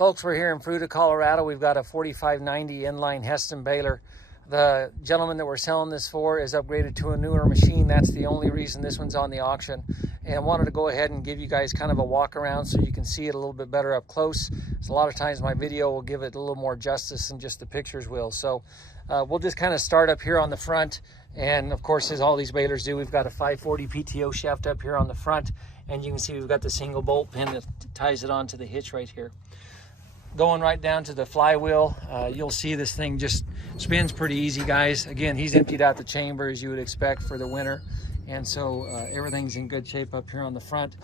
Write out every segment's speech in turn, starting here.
Folks, we're here in Fruita, Colorado. We've got a 4590 inline HESSTON baler. The gentleman that we're selling this for is upgraded to a newer machine. That's the only reason this one's on the auction. And I wanted to go ahead and give you guys kind of a walk around so you can see it a little bit better up close. So a lot of times my video will give it a little more justice than just the pictures will. So we'll just kind of start up here on the front. And of course, as all these balers do, we've got a 540 PTO shaft up here on the front. And you can see we've got the single bolt pin that ties it onto the hitch right here. Going right down to the flywheel, you'll see this thing just spins pretty easy, guys. Again, he's emptied out the chamber as you would expect for the winter. And so everything's in good shape up here on the front.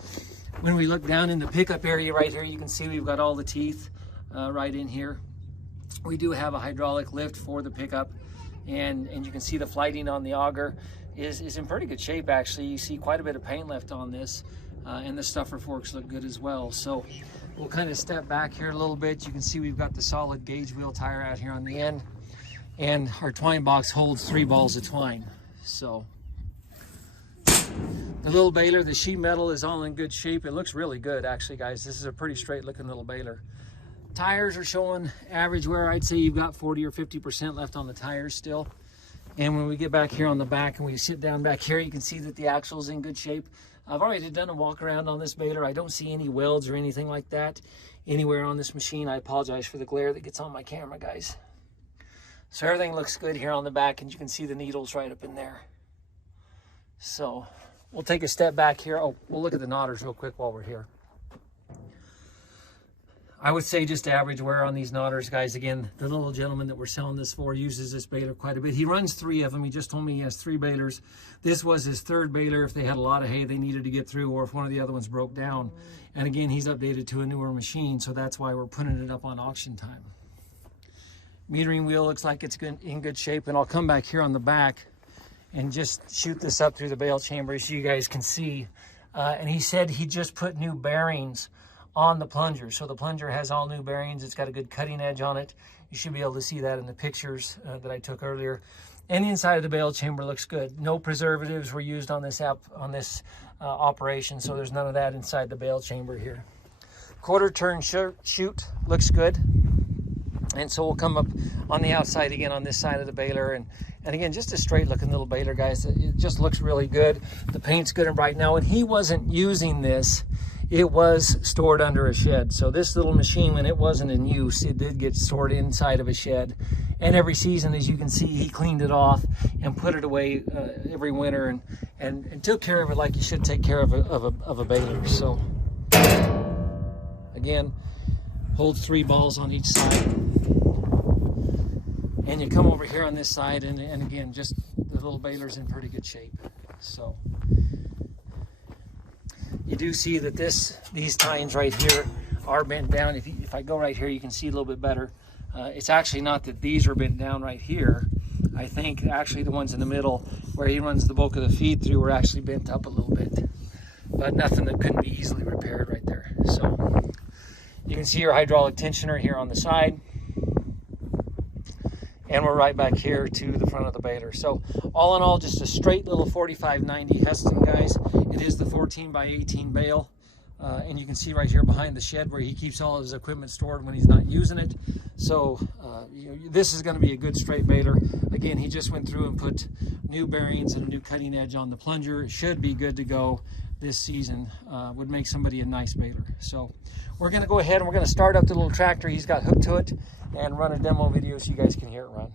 When we look down in the pickup area right here, you can see we've got all the teeth right in here. We do have a hydraulic lift for the pickup. And you can see the flighting on the auger is in pretty good shape, actually. You see quite a bit of paint left on this. And the stuffer forks look good as well. So we'll kind of step back here a little bit. You can see we've got the solid gauge wheel tire out here on the end. And our twine box holds 3 balls of twine. So the little baler, the sheet metal is all in good shape. It looks really good, actually, guys. This is a pretty straight looking little baler. Tires are showing average wear. I'd say you've got 40 or 50% left on the tires still. And when we get back here on the back and we sit down back here, you can see that the axle's in good shape. I've already done a walk around on this baler. I don't see any welds or anything like that anywhere on this machine. I apologize for the glare that gets on my camera, guys. So everything looks good here on the back, and you can see the needles right up in there. So we'll take a step back here. Oh, we'll look at the knotters real quick while we're here. I would say just average wear on these knotters, guys. Again, the little gentleman that we're selling this for uses this baler quite a bit. He runs 3 of them. He just told me he has 3 balers. This was his 3rd baler if they had a lot of hay they needed to get through, or if one of the other ones broke down. And again, he's updated to a newer machine, so that's why we're putting it up on auction time. Metering wheel looks like it's in good shape, and I'll come back here on the back and just shoot this up through the bale chamber so you guys can see. And he said he just put new bearings on the plunger. So the plunger has all new bearings. It's got a good cutting edge on it. You should be able to see that in the pictures that I took earlier. And the inside of the bale chamber looks good. No preservatives were used on this operation, so there's none of that inside the bale chamber here. Quarter turn chute looks good. And so we'll come up on the outside again on this side of the baler. And again, just a straight looking little baler, guys. It just looks really good. The paint's good and bright. Now, when he wasn't using this, it was stored under a shed. So this little machine, when it wasn't in use, it did get stored inside of a shed. And every season, as you can see, he cleaned it off and put it away every winter and took care of it like you should take care of a baler. So again, holds 3 balls on each side. And you come over here on this side, and again, just the little baler's in pretty good shape. So you do see that these tines right here are bent down. If I go right here, you can see a little bit better. It's actually not that these are bent down right here. I think actually the ones in the middle where he runs the bulk of the feed through were actually bent up a little bit. But nothing that couldn't be easily repaired right there. So you can see your hydraulic tensioner here on the side. And we're right back here to the front of the baler. So all in all, just a straight little 4590 HESSTON, guys. It is the 14 by 18 bale. And you can see right here behind the shed where he keeps all of his equipment stored when he's not using it. So this is going to be a good straight baler. Again, he just went through and put new bearings and a new cutting edge on the plunger. It should be good to go this season. Would make somebody a nice baler. So we're going to go ahead and we're going to start up the little tractor he's got hooked to it and run a demo video so you guys can hear it run.